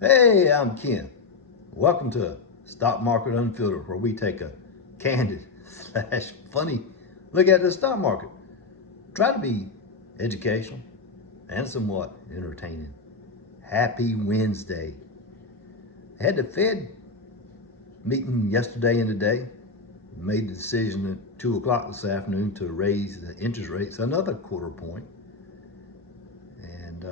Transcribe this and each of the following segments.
Hey, I'm Ken. Welcome to Stock Market Unfiltered, where we take a candid slash funny look at the stock market. Try to be educational and somewhat entertaining. Happy Wednesday. I had the Fed meeting yesterday and today. Made the decision at 2 o'clock this afternoon to raise the interest rates another quarter point. And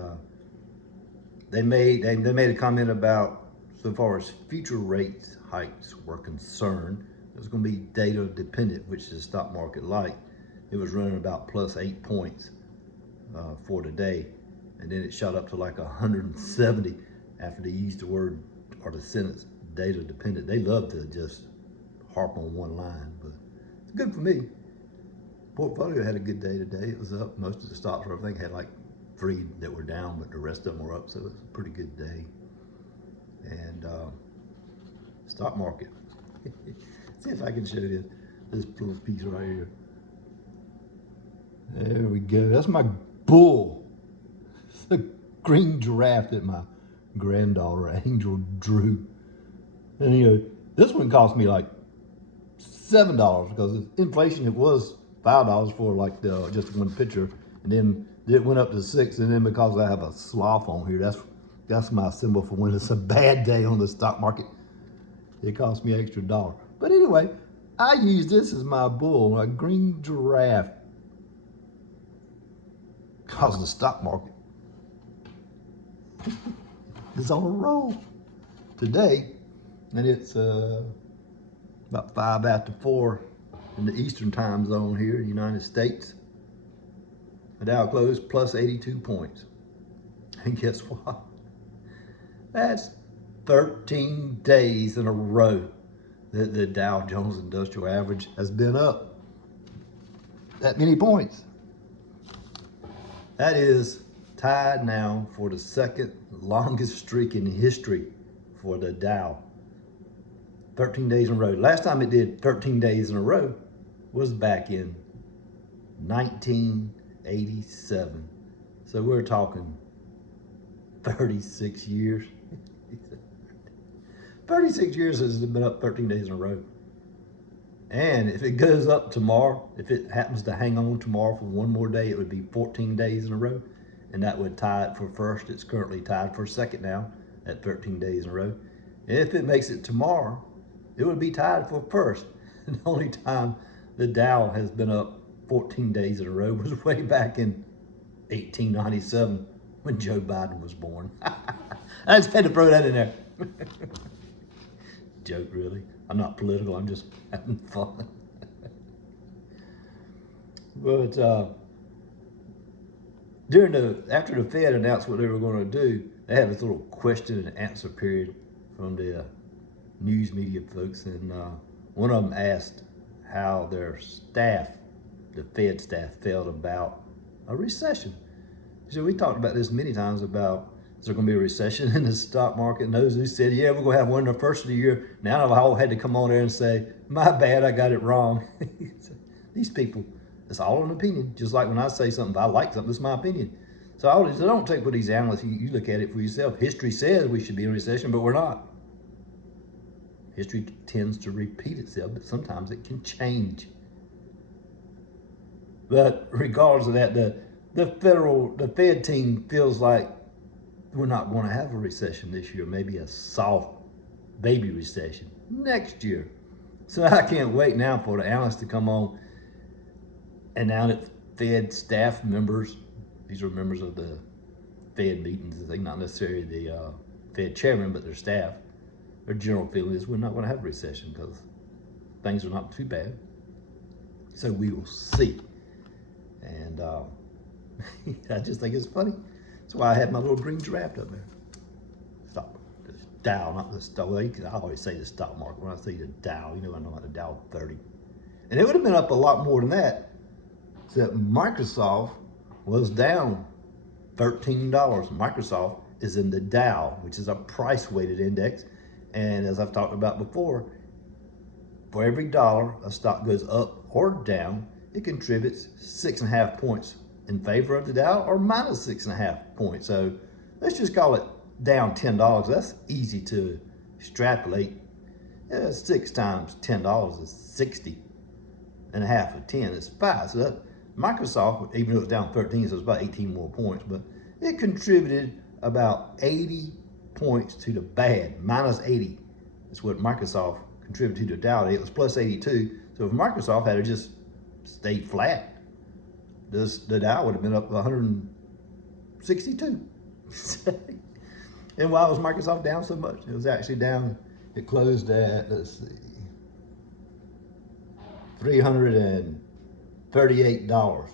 they made a comment about, so far as future rate hikes were concerned, it was going to be data dependent, which the stock market liked. It was running about plus 8 points for today, and then it shot up to like 170 after they used the word or the sentence data dependent. They love to just harp on one line, but it's good for me. Portfolio had a good day today. It was up. Most of the stocks were, I think, had like 3 that were down, but the rest of them were up, so it was a pretty good day. And stock market. See if I can show you this little piece right here. There we go. That's my bull. It's a green giraffe that my granddaughter Angel drew. And you know, this one cost me like $7 because inflation, it was $5 for like just one picture, and then it went up to $6, and then because I have a sloth on here, that's my symbol for when it's a bad day on the stock market. It cost me an extra $1. But anyway, I use this as my bull, a green giraffe, because the stock market is on a roll today, and it's about 5 after 4 in the Eastern time zone here in the United States. The Dow closed plus 82 points. And guess what? That's 13 days in a row that the Dow Jones Industrial Average has been up that many points. That is tied now for the second longest streak in history for the Dow. 13 days in a row. Last time it did 13 days in a row was back in 1987. So we're talking 36 years. 36 years has been up 13 days in a row. And if it goes up tomorrow, if it happens to hang on tomorrow for one more day, it would be 14 days in a row. And that would tie it for first. It's currently tied for second now at 13 days in a row. And if it makes it tomorrow, it would be tied for first. And the only time the Dow has been up 14 days in a row was way back in 1897 when Joe Biden was born. I just had to throw that in there. Joke, really. I'm not political, I'm just having fun. But after the Fed announced what they were going to do, they had this little question and answer period from the news media folks, and one of them asked how their staff, the Fed staff, felt about a recession. So we talked about this many times about, is there going to be a recession in the stock market? And those who said, yeah, we're going to have one in the first of the year, now I've all had to come on there and say, my bad, I got it wrong. These people, it's all an opinion. Just like when I say something, if I like something, it's my opinion. So don't take what these analysts, you look at it for yourself. History says we should be in a recession, but we're not. History tends to repeat itself, but sometimes it can change. But regardless of that, the Fed team feels like we're not going to have a recession this year, maybe a soft baby recession next year. So I can't wait now for the analysts to come on, and now that Fed staff members, these are members of the Fed meetings, they're not necessarily the Fed chairman, but their staff, their general feeling is we're not going to have a recession because things are not too bad. So we will see. And I just think it's funny. That's why I had my little green giraffe up there. Stop. The Dow, not the stock. Well, I always say the stock market. When I say the Dow, you know I know about the Dow 30. And it would have been up a lot more than that, except Microsoft was down $13. Microsoft is in the Dow, which is a price-weighted index. And as I've talked about before, for every dollar a stock goes up or down, it contributes 6.5 points in favor of the Dow or minus 6.5 points. So let's just call it down $10. That's easy to extrapolate. 6 times $10 is 60, and a half of 10 is 5. So that Microsoft, even though it's down 13, so it's about 18 more points, but it contributed about 80 points to the bad. Minus 80 is what Microsoft contributed to the Dow. It was plus 82. So if Microsoft had just stayed flat, the Dow would have been up 162. And why was Microsoft down so much? It was actually down, it closed at, let's see, $338.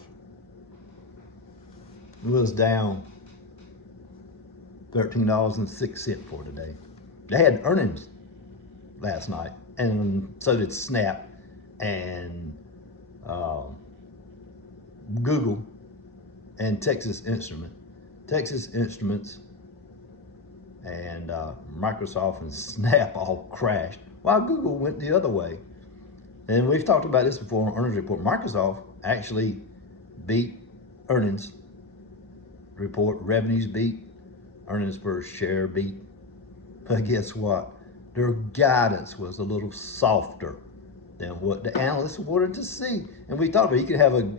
It was down $13.06 for today. They had earnings last night, and so did Snap and Google and Texas Instruments. Texas Instruments and Microsoft and Snap all crashed, while Google went the other way. And we've talked about this before on earnings report. Microsoft actually beat earnings report. Revenues beat, earnings per share beat. But guess what? Their guidance was a little softer than what the analysts wanted to see. And we talked about, you can have a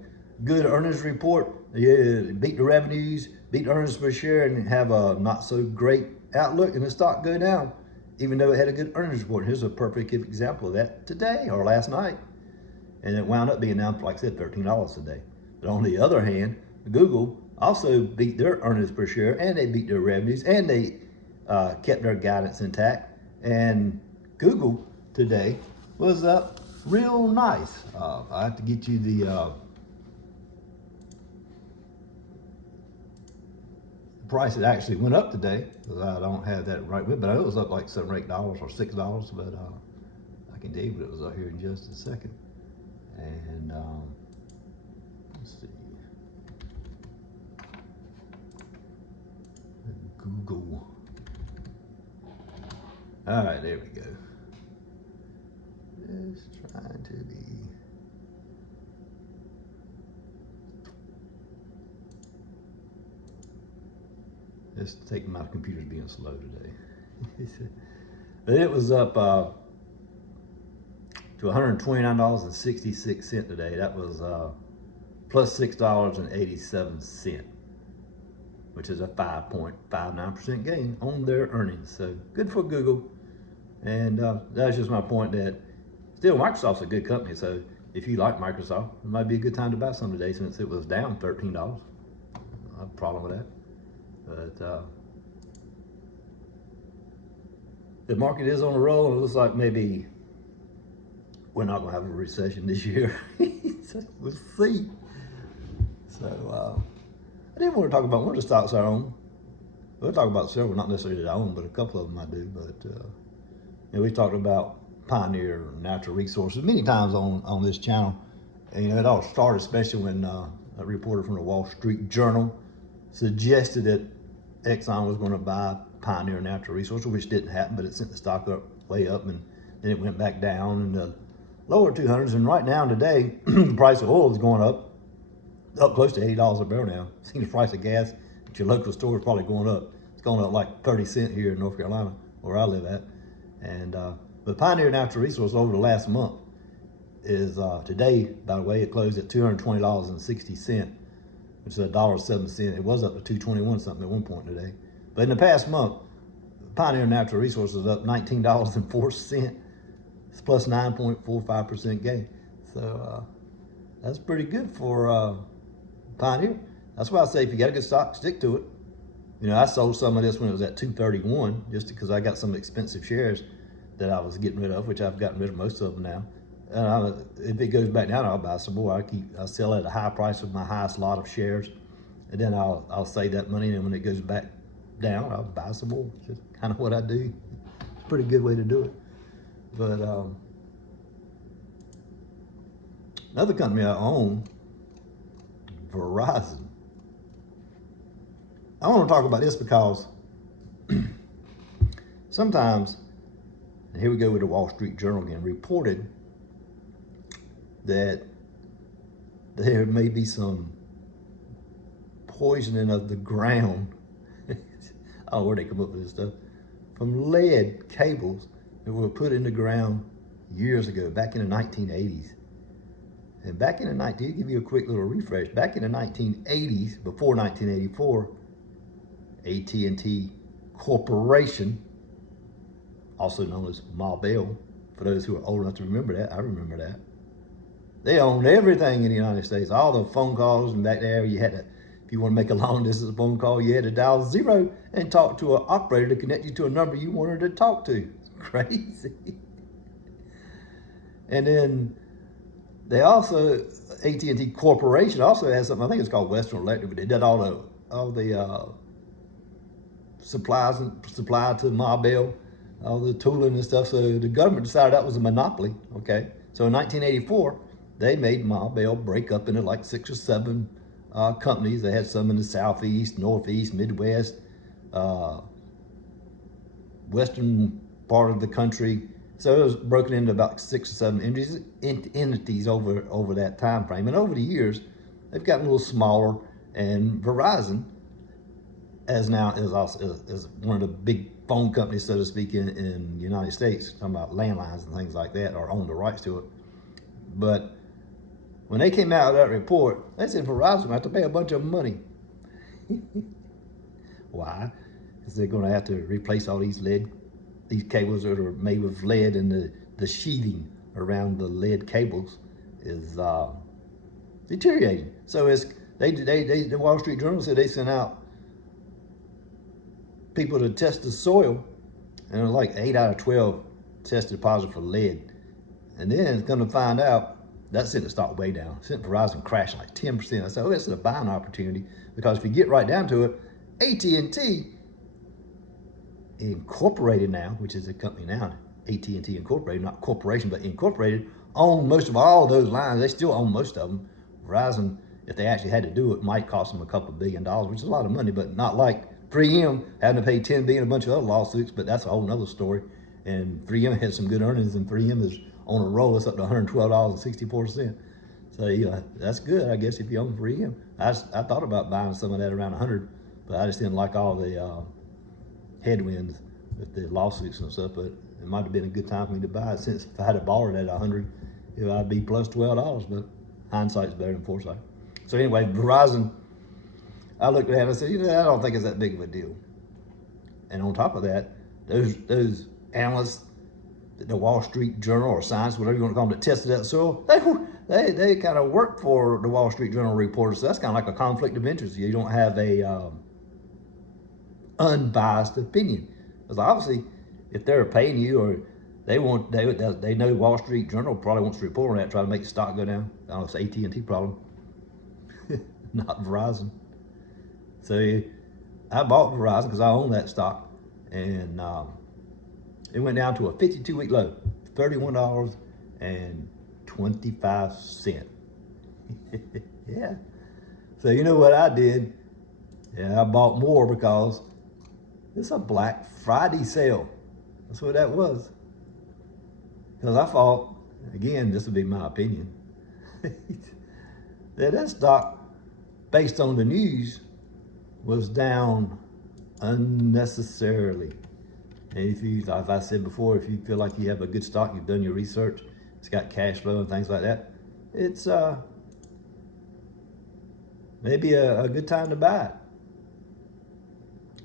good earnings report, beat the revenues, beat earnings per share, and have a not so great outlook, and the stock go down, even though it had a good earnings report. Here's a perfect example of that today or last night. And it wound up being down, like I said, $13 today. But on the other hand, Google also beat their earnings per share, and they beat their revenues, and they kept their guidance intact. And Google today was up real nice. I have to get you the price. It actually went up today, because I don't have that right with, but I know it was up like $7 or $8 or $6, but I can tell you what it was up here in just a second. And let's see, Google. All right, there we go. Just trying to be. Just take my computer's being slow today. But it was up to $129.66 today. That was plus $6.87, which is a 5.59% gain on their earnings. So good for Google. And that's just my point, that still Microsoft's a good company. So if you like Microsoft, it might be a good time to buy some today, since it was down $13. I have a problem with that. But the market is on a roll, and it looks like maybe we're not going to have a recession this year. We'll see. So I didn't want to talk about one of the stocks I own. We'll talk about several, not necessarily that I own, but a couple of them I do. But we talked about Pioneer Natural Resources many times on this channel. And it all started especially when a reporter from the Wall Street Journal suggested that Exxon was going to buy Pioneer Natural Resources, which didn't happen, but it sent the stock up, way up, and then it went back down in the lower 200s. And right now today, the price of oil is going up close to $80 a barrel now. Seeing the price of gas at your local store is probably going up. It's going up like 30 cents here in North Carolina, where I live at. And but Pioneer Natural Resources over the last month is today, by the way, it closed at $220.60. Which is $1.07. It was up to $2.21 something at one point today. But in the past month, Pioneer Natural Resources is up $19.04. It's plus 9.45% gain. So that's pretty good for Pioneer. That's why I say, if you got a good stock, stick to it. You know, I sold some of this when it was at $231, just because I got some expensive shares that I was getting rid of, which I've gotten rid of most of them now. If it goes back down, I'll buy some more. I'll sell at a high price with my highest lot of shares, and then I'll save that money, and when it goes back down, I'll buy some more. It's just kind of what I do. It's a pretty good way to do it. But another company I own, Verizon. I want to talk about this because sometimes, and here we go with the Wall Street Journal again, reported that there may be some poisoning of the ground I don't know where they come up with this stuff, from lead cables that were put in the ground years ago, back in the 1980s. And back in the to give you a quick little refresh, back in the 1980s, before 1984, AT&T Corporation, also known as Ma Bell, for those who are old enough to remember that, I remember that. They owned everything in the United States, all the phone calls, and back there you had to, if you want to make a long distance phone call, you had to dial 0 and talk to an operator to connect you to a number you wanted to talk to. Crazy. And then they also, AT&T Corporation also has something, I think it's called Western Electric, but they did all the supply to Ma Bell, all the tooling and stuff. So the government decided that was a monopoly. Okay, so in 1984, they made Ma Bell break up into like 6 or 7 companies. They had some in the Southeast, Northeast, Midwest, Western part of the country. So it was broken into about 6 or 7 entities over that time frame. And over the years, they've gotten a little smaller. And Verizon, as now is one of the big phone companies, so to speak, in the United States, talking about landlines and things like that, or own the rights to it. But when they came out with that report, they said Verizon have to pay a bunch of money. Why? Because they're going to have to replace all these cables that are made with lead, and the sheathing around the lead cables is deteriorating. So the Wall Street Journal said they sent out people to test the soil, and it was like 8 out of 12 tested positive for lead. And then it's going to find out that sent the stock way down. Sent Verizon crashing like 10%. I said, oh, this is a buying opportunity, because if you get right down to it, AT&T Incorporated now, which is a company now, AT&T Incorporated, not corporation, but incorporated, own most of all those lines. They still own most of them. Verizon, if they actually had to do it, might cost them a couple $1 billion, which is a lot of money, but not like 3M having to pay $10 billion, a bunch of other lawsuits, but that's a whole nother story. And 3M had some good earnings, and 3M is on a roll. It's up to $112.64. So yeah, that's good, I guess, if you own 3M. I thought about buying some of that around 100, but I just didn't like all the headwinds with the lawsuits and stuff. But it might have been a good time for me to buy it, since if I had borrowed it at 100, I'd be plus $12. But hindsight's better than foresight. So anyway, Verizon, I looked at it and I said, I don't think it's that big of a deal. And on top of that, those analysts, the Wall Street Journal or Science, whatever you want to call them, that tested that soil, they kind of work for the Wall Street Journal reporters. So that's kind of like a conflict of interest. You don't have a unbiased opinion, because obviously, if they're paying you, or they know Wall Street Journal probably wants to report on that, try to make the stock go down. I don't know, it's AT&T problem, not Verizon. So I bought Verizon because I own that stock, and it went down to a 52-week low, $31.25. Yeah. So you know what I did? Yeah, I bought more because it's a Black Friday sale. That's what that was. Because I thought, again, this would be my opinion, that stock, based on the news, was down unnecessarily. And if I said before, if you feel like you have a good stock, you've done your research, it's got cash flow and things like that, it's maybe a good time to buy it.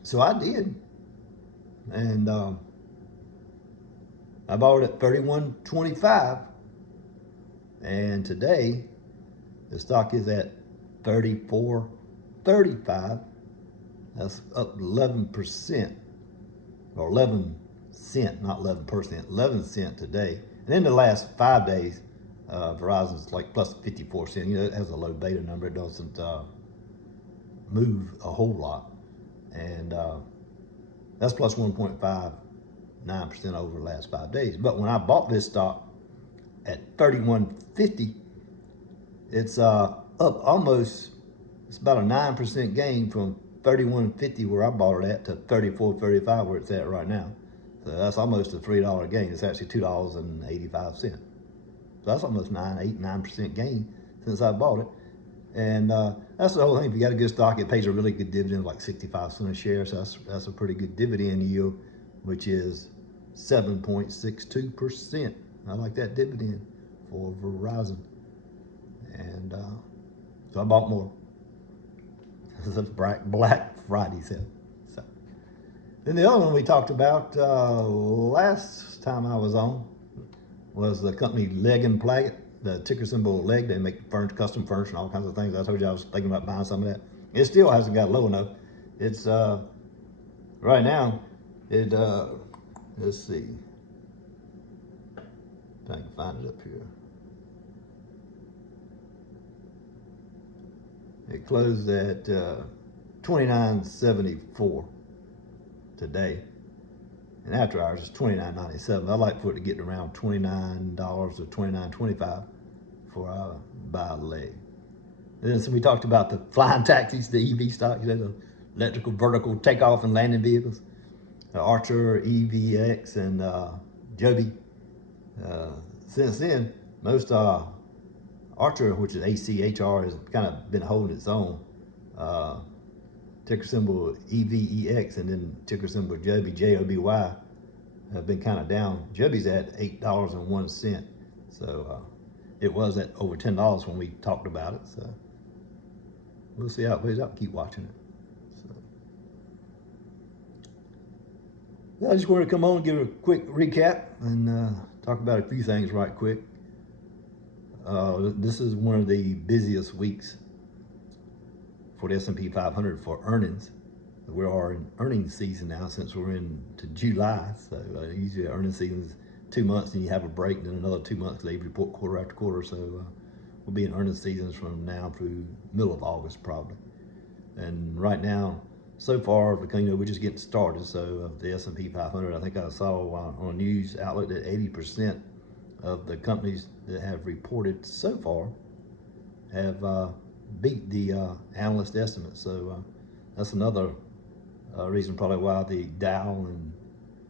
So I did, and I bought it at $31.25, and today the stock is at $34.35. That's up 11%, or 11 cent, not 11%, 11 cent today. And in the last 5 days, Verizon's like plus 54 cents. It has a low beta number. It doesn't move a whole lot. And that's plus 1.59% over the last 5 days. But when I bought this stock at $31.50, it's up almost, it's about a 9% gain from $31.50 where I bought it at to $34.35 where it's at right now. So that's almost a $3 gain. It's actually $2.85. So that's almost 9% gain since I bought it. And that's the whole thing. If you got a good stock, it pays a really good dividend, like 65 cents a share. So that's a pretty good dividend yield, which is 7.62%. I like that dividend for Verizon. And so I bought more. This is Black Friday sale. So then the other one we talked about last time I was on was the company Leg and Plaggett, the ticker symbol Leg. They make furniture, custom furniture, and all kinds of things. I told you I was thinking about buying some of that. It still hasn't got low enough. It's right now. It let's see if I can find it up here. It closed at $29.74 today. And after hours, it's $29.97. I'd like for it to get around $29 or $29.25 before I buy a leg. And then so we talked about the flying taxis, the EV stocks, the electrical vertical takeoff and landing vehicles, Archer, EVX, and Joby. Since then, most Archer, which is ACHR, has kind of been holding its own. Ticker symbol EVEX, and then ticker symbol Joby, JOBY, have been kind of down. Joby's at $8.01. So it was at over $10 when we talked about it. So we'll see how it plays out. Keep watching it. So I just wanted to come on and give a quick recap and talk about a few things right quick. This is one of the busiest weeks for the S&P 500 for earnings. We are in earnings season now since we're into July. So usually earnings season is 2 months, and you have a break, and then another 2 months. They report quarter after quarter. So we'll be in earnings seasons from now through middle of August probably. And right now, so far, we're just getting started. So the S&P 500, I think I saw on a news outlet that 80% of the companies that have reported so far have beat the analyst estimates. So that's another reason probably why the Dow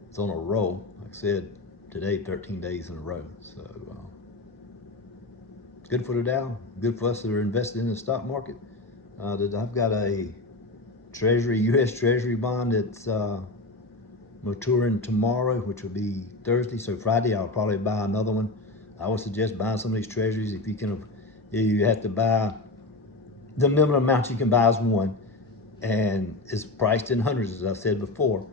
is on a roll. Like I said, today 13 days in a row. So it's good for the Dow, good for us that are invested in the stock market. I've got a U.S. Treasury bond that's maturing tomorrow, which will be Thursday. So Friday I'll probably buy another one. I would suggest buying some of these treasuries if you can. You have to buy, the minimum amount you can buy is one, and it's priced in hundreds, as I said before,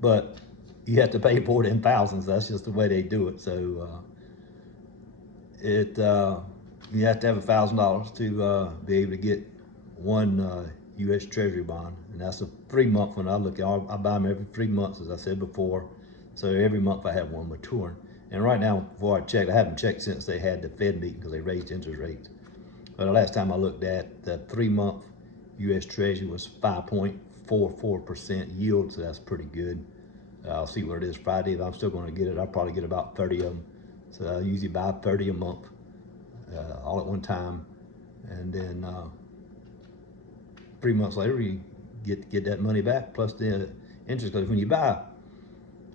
but you have to pay for it in thousands. That's just the way they do it. So you have to have $1,000 to be able to get one U.S. Treasury bond, and that's a 3-month one. I buy them every 3 months, as I said before. So every month I have one maturing. And right now, before I checked, I haven't checked since they had the Fed meeting because they raised interest rates. But the last time I looked at, the 3-month U.S. Treasury was 5.44% yield, so that's pretty good. I'll see what it is Friday. If I'm still going to get it, I'll probably get about 30 of them. So I usually buy 30 a month, all at one time, and then 3 months later you get that money back plus the interest. Because when you buy,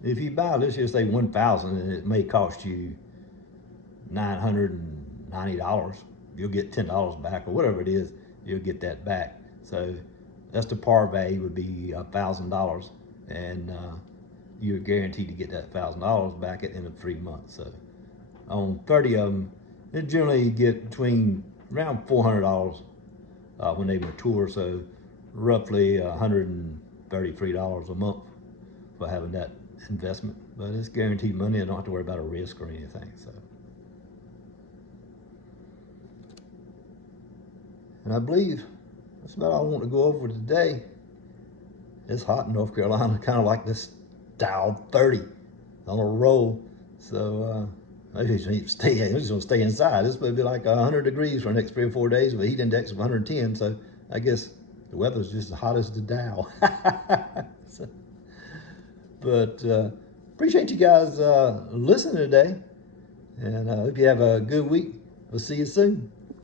if you buy, let's just say 1,000, and it may cost you $990, you'll get $10 back, or whatever it is, you'll get that back. So that's the par value would be $1,000, and you're guaranteed to get that $1,000 back at the end of 3 months. So on 30 of them, they generally get between around $400 when they mature. So roughly $133 a month for having that investment. But it's guaranteed money. I don't have to worry about a risk or anything. So, and I believe that's about all I want to go over today. It's hot in North Carolina, kind of like this Dow 30 on a roll. So I just need to stay. I'm just gonna stay inside. This will be like 100 degrees for the next 3 or 4 days with a heat index of 110. So I guess the weather's just as hot as the Dow. So, but appreciate you guys listening today, and I hope you have a good week. We'll see you soon.